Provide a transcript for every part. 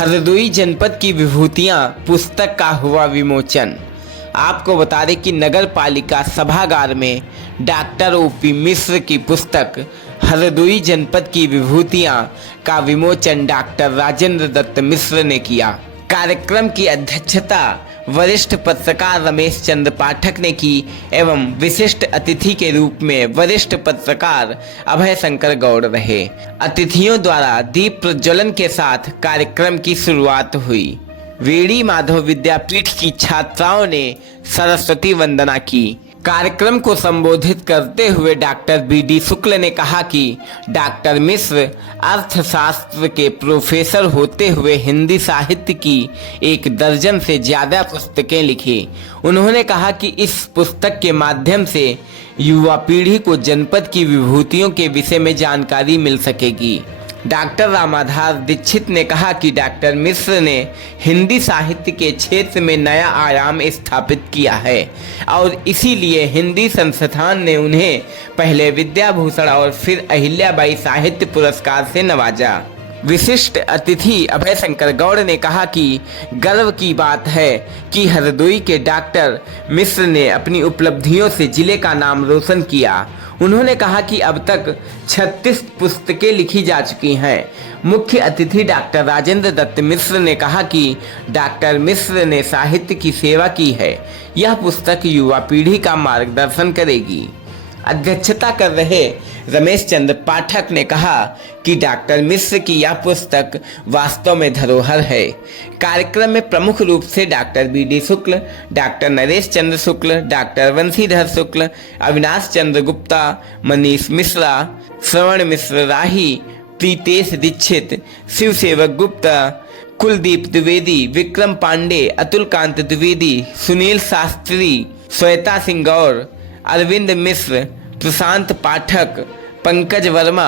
हरदोई जनपद की विभूतियां पुस्तक का हुआ विमोचन। आपको बता दें कि नगर पालिका सभागार में डॉक्टर ओपी मिश्र की पुस्तक हरदोई जनपद की विभूतियां का विमोचन डॉक्टर राजेंद्र दत्त मिश्र ने किया। कार्यक्रम की अध्यक्षता वरिष्ठ पत्रकार रमेश चंद्र पाठक ने की एवं विशिष्ट अतिथि के रूप में वरिष्ठ पत्रकार अभय शंकर गौड़ रहे। अतिथियों द्वारा दीप प्रज्वलन के साथ कार्यक्रम की शुरुआत हुई। वेड़ी माधव विद्यापीठ की छात्राओं ने सरस्वती वंदना की। कार्यक्रम को संबोधित करते हुए डॉक्टर बी.डी. शुक्ल ने कहा कि डॉक्टर मिश्र अर्थशास्त्र के प्रोफेसर होते हुए हिंदी साहित्य की 1 दर्जन से ज़्यादा पुस्तकें लिखी। उन्होंने कहा कि इस पुस्तक के माध्यम से युवा पीढ़ी को जनपद की विभूतियों के विषय में जानकारी मिल सकेगी। डॉक्टर रामाधार दीक्षित ने कहा कि डॉक्टर मिश्र ने हिंदी साहित्य के क्षेत्र में नया आयाम स्थापित किया है और इसीलिए हिंदी संस्थान ने उन्हें पहले विद्याभूषण और फिर अहिल्याबाई साहित्य पुरस्कार से नवाजा। विशिष्ट अतिथि अभय शंकर गौड़ ने कहा कि गर्व की बात है कि हरदोई के डॉक्टर मिश्र ने अपनी उपलब्धियों से जिले का नाम रोशन किया। उन्होंने कहा कि अब तक 36 पुस्तकें लिखी जा चुकी हैं। मुख्य अतिथि डॉक्टर राजेंद्र दत्त मिश्र ने कहा कि डॉक्टर मिश्र ने साहित्य की सेवा की है। यह पुस्तक युवा पीढ़ी का मार्गदर्शन करेगी। अध्यक्षता कर रहे रमेश चंद्र पाठक ने कहा कि डॉक्टर मिश्र की यह पुस्तक वास्तव में धरोहर है। कार्यक्रम में प्रमुख रूप से डॉक्टर बी.डी. शुक्ल, डॉक्टर नरेश चंद्र शुक्ल, डॉक्टर वंशीधर शुक्ल, अविनाश चंद्र गुप्ता, मनीष मिश्रा, श्रवण मिश्र राही, प्रीतेश दीक्षित, शिव सेवक गुप्ता, कुलदीप द्विवेदी, विक्रम पांडे, अतुल कांत द्विवेदी, सुनील शास्त्री, श्वेता सिंह गौर, अरविंद मिश्र, प्रशांत पाठक, पंकज वर्मा,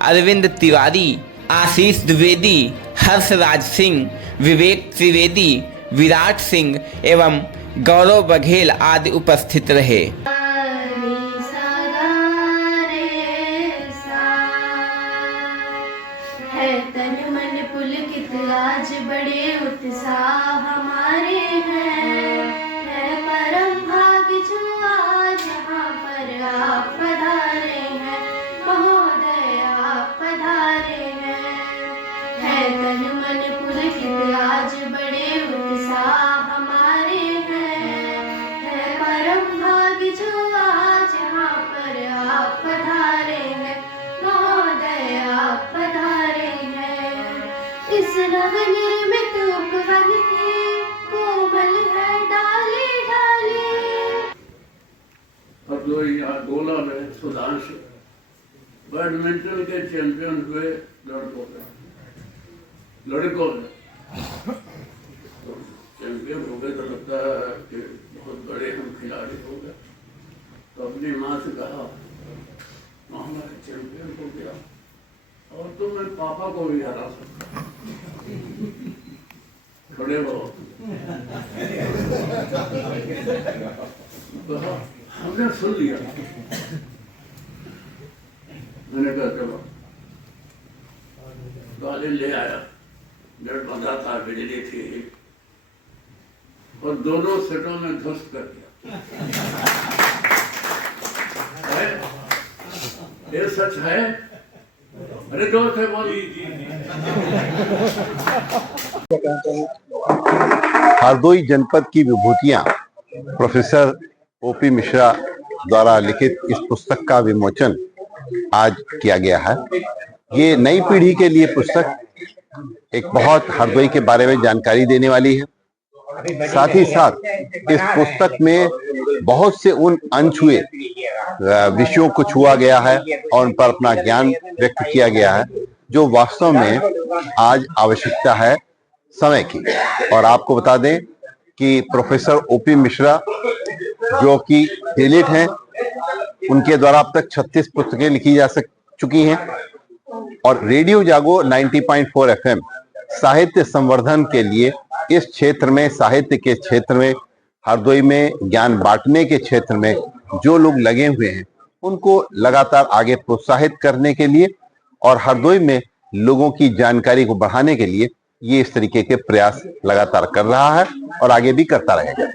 अरविंद तिवारी, आशीष द्विवेदी, हर्षराज सिंह, विवेक त्रिवेदी, विराट सिंह एवं गौरव बघेल आदि उपस्थित रहे। आज बड़े उत्साह हमारे हैं, है परम भाग्य जो आज यहाँ पर आप पधारे हैं, महोदय आप पधारे हैं। है तन मन पुलकित आज बड़े उत्साह हमारे हैं, है परम भाग्य जो आज यहाँ पर आप पधारे हैं, महोदय आप पधारे हैं। इस नव निर्मित उपवन की कोमल है डाली डाली। हरदोई गोला में सुधांशु बैडमिंटन के चैंपियन हुए लड़कों में तो चैंपियन हो गए तो लगता है कि बहुत बड़े हम खिलाड़ी हो गए। तो अपनी माँ से कहा, माँ मैं चैंपियन हो गया और तो मैं पापा को भी हरा सकता। खड़े हो हमने सुन लिया। मैंने कहा चलो गाली ले आया। गेट बंधा था, बिजली थी और दोनों सेटों में ध्वस्त कर दिया। ये सच है? अरे जोर से बोल। हरदोई जनपद की विभूतियां प्रोफेसर ओपी मिश्रा द्वारा लिखित इस पुस्तक का विमोचन आज किया गया है। ये नई पीढ़ी के लिए पुस्तक एक बहुत हरदोई के बारे में जानकारी देने वाली है। साथ ही साथ इस पुस्तक में बहुत से उन अनछुए विषयों को छुआ गया है और उन पर अपना ज्ञान व्यक्त किया गया है जो वास्तव में आज आवश्यकता है समय की। और आपको बता दें कि प्रोफेसर ओपी मिश्रा जो कि डिलीट हैं, उनके द्वारा अब तक 36 पुस्तकें लिखी जा चुकी हैं और रेडियो जागो 90.4 FM साहित्य संवर्धन के लिए इस क्षेत्र में, साहित्य के क्षेत्र में, हरदोई में ज्ञान बांटने के क्षेत्र में जो लोग लगे हुए हैं उनको लगातार आगे प्रोत्साहित करने के लिए और हरदोई में लोगों की जानकारी को बढ़ाने के लिए ये इस तरीके के प्रयास लगातार कर रहा है और आगे भी करता रहेगा।